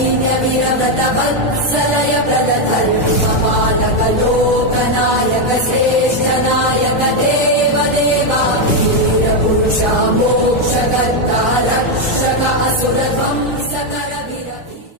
विरमृत वत्सलय प्रदधर्मपालक लोकनायक श्रेष्ठ नायक देव देवा वीर पुरुषा मोक्षकर्ता रक्षक असुर